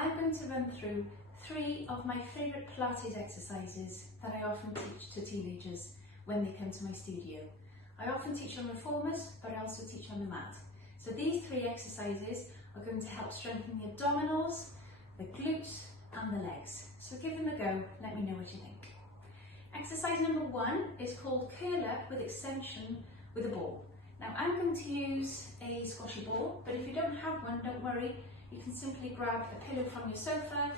I'm going to run through 3 of my favourite Pilates exercises that I often teach to teenagers when they come to my studio. I often teach on reformers, but I also teach on the mat. So these 3 exercises are going to help strengthen the abdominals, the glutes and the legs. So give them a go, let me know what you think. Exercise number 1 is called curl up with extension with a ball. Now I'm going to use a squashy ball, but if you don't have one, don't worry. You can simply grab a pillow from your sofa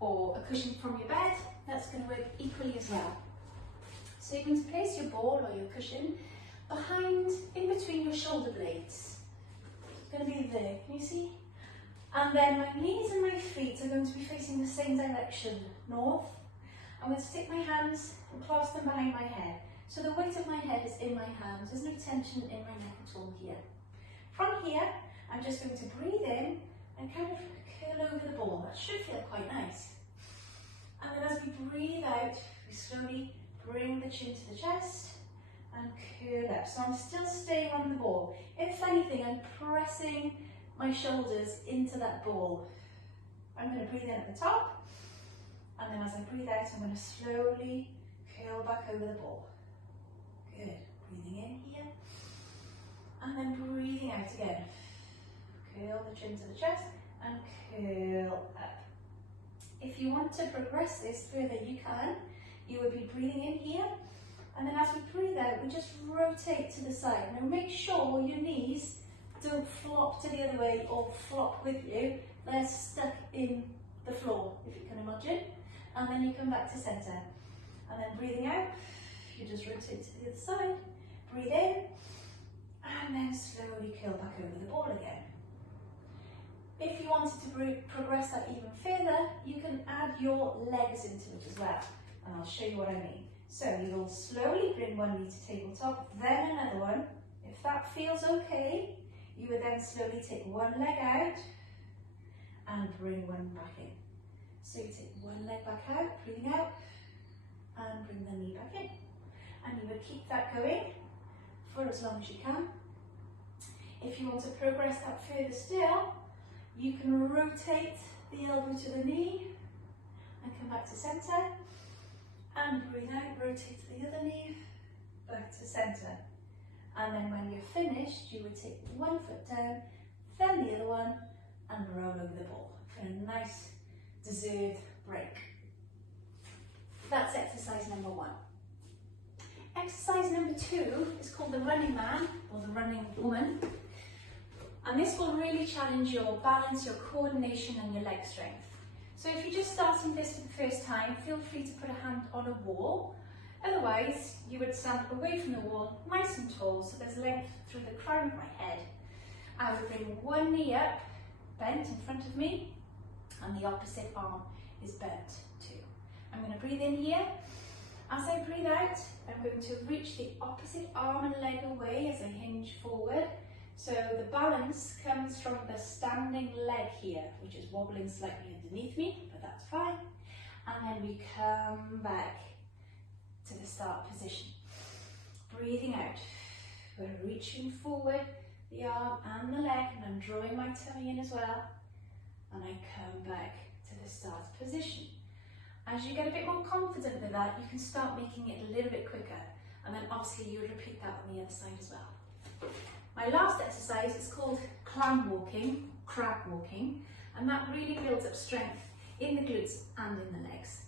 or a cushion from your bed. That's going to work equally as well. So you're going to place your ball or your cushion behind, in between your shoulder blades. It's going to be there, can you see? And then my knees and my feet are going to be facing the same direction, north. I'm going to stick my hands and clasp them behind my head. So the weight of my head is in my hands. There's no tension in my neck at all here. From here, I'm just going to breathe in and kind of curl over the ball. That should feel quite nice. And then as we breathe out, we slowly bring the chin to the chest and curl up. So I'm still staying on the ball. If anything, I'm pressing my shoulders into that ball. I'm going to breathe in at the top, and then as I breathe out, I'm going to slowly curl back over the ball. Good. Breathing in here, and then breathing out again. Curl the chin to the chest and curl up. If you want to progress this further, you can. You would be breathing in here, and then as we breathe out, we just rotate to the side. Now make sure your knees don't flop to the other way or flop with you. They're stuck in the floor, if you can imagine. And then you come back to centre. And then breathing out, you just rotate to the other side. Breathe in, and then slowly curl back over the ball again. If you wanted to progress that even further, you can add your legs into it as well. And I'll show you what I mean. So you will slowly bring one knee to tabletop, then another one. If that feels okay, you would then slowly take one leg out and bring one back in. So you take one leg back out, breathing out, and bring the knee back in. And you would keep that going for as long as you can. If you want to progress that further still, you can rotate the elbow to the knee and come back to centre. And breathe out, rotate to the other knee, back to centre. And then when you're finished, you would take one foot down, then the other one, and roll over the ball for a nice deserved break. That's exercise number 1. Exercise number 2 is called the running man or the running woman. And this will really challenge your balance, your coordination and your leg strength. So if you're just starting this for the first time, feel free to put a hand on a wall. Otherwise, you would stand away from the wall, nice and tall, so there's length through the crown of my head. I would bring one knee up, bent in front of me, and the opposite arm is bent too. I'm going to breathe in here. As I breathe out, I'm going to reach the opposite arm and leg away as I hinge forward. So the balance comes from the standing leg here, which is wobbling slightly underneath me, but that's fine. And then we come back to the start position. Breathing out. We're reaching forward, the arm and the leg, and I'm drawing my tummy in as well. And I come back to the start position. As you get a bit more confident with that, you can start making it a little bit quicker. And then obviously you would repeat that on the other side as well. My last exercise is called clown walking, crab walking, and that really builds up strength in the glutes and in the legs.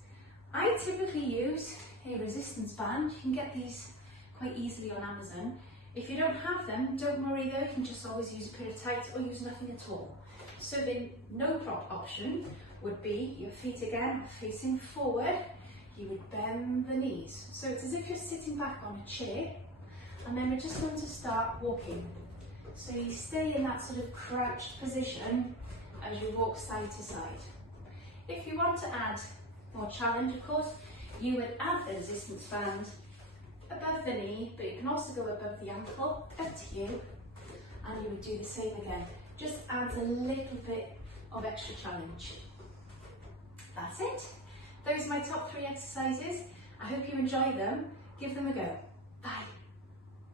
I typically use a resistance band. You can get these quite easily on Amazon. If you don't have them, don't worry though, you can just always use a pair of tights or use nothing at all. So the no prop option would be your feet again facing forward. You would bend the knees. So it's as if you're sitting back on a chair, and then we're just going to start walking. So you stay in that sort of crouched position as you walk side to side. If you want to add more challenge, of course, you would add the resistance band above the knee, but you can also go above the ankle, up to you, and you would do the same again. Just adds a little bit of extra challenge. That's it. Those are my top 3 exercises. I hope you enjoy them. Give them a go.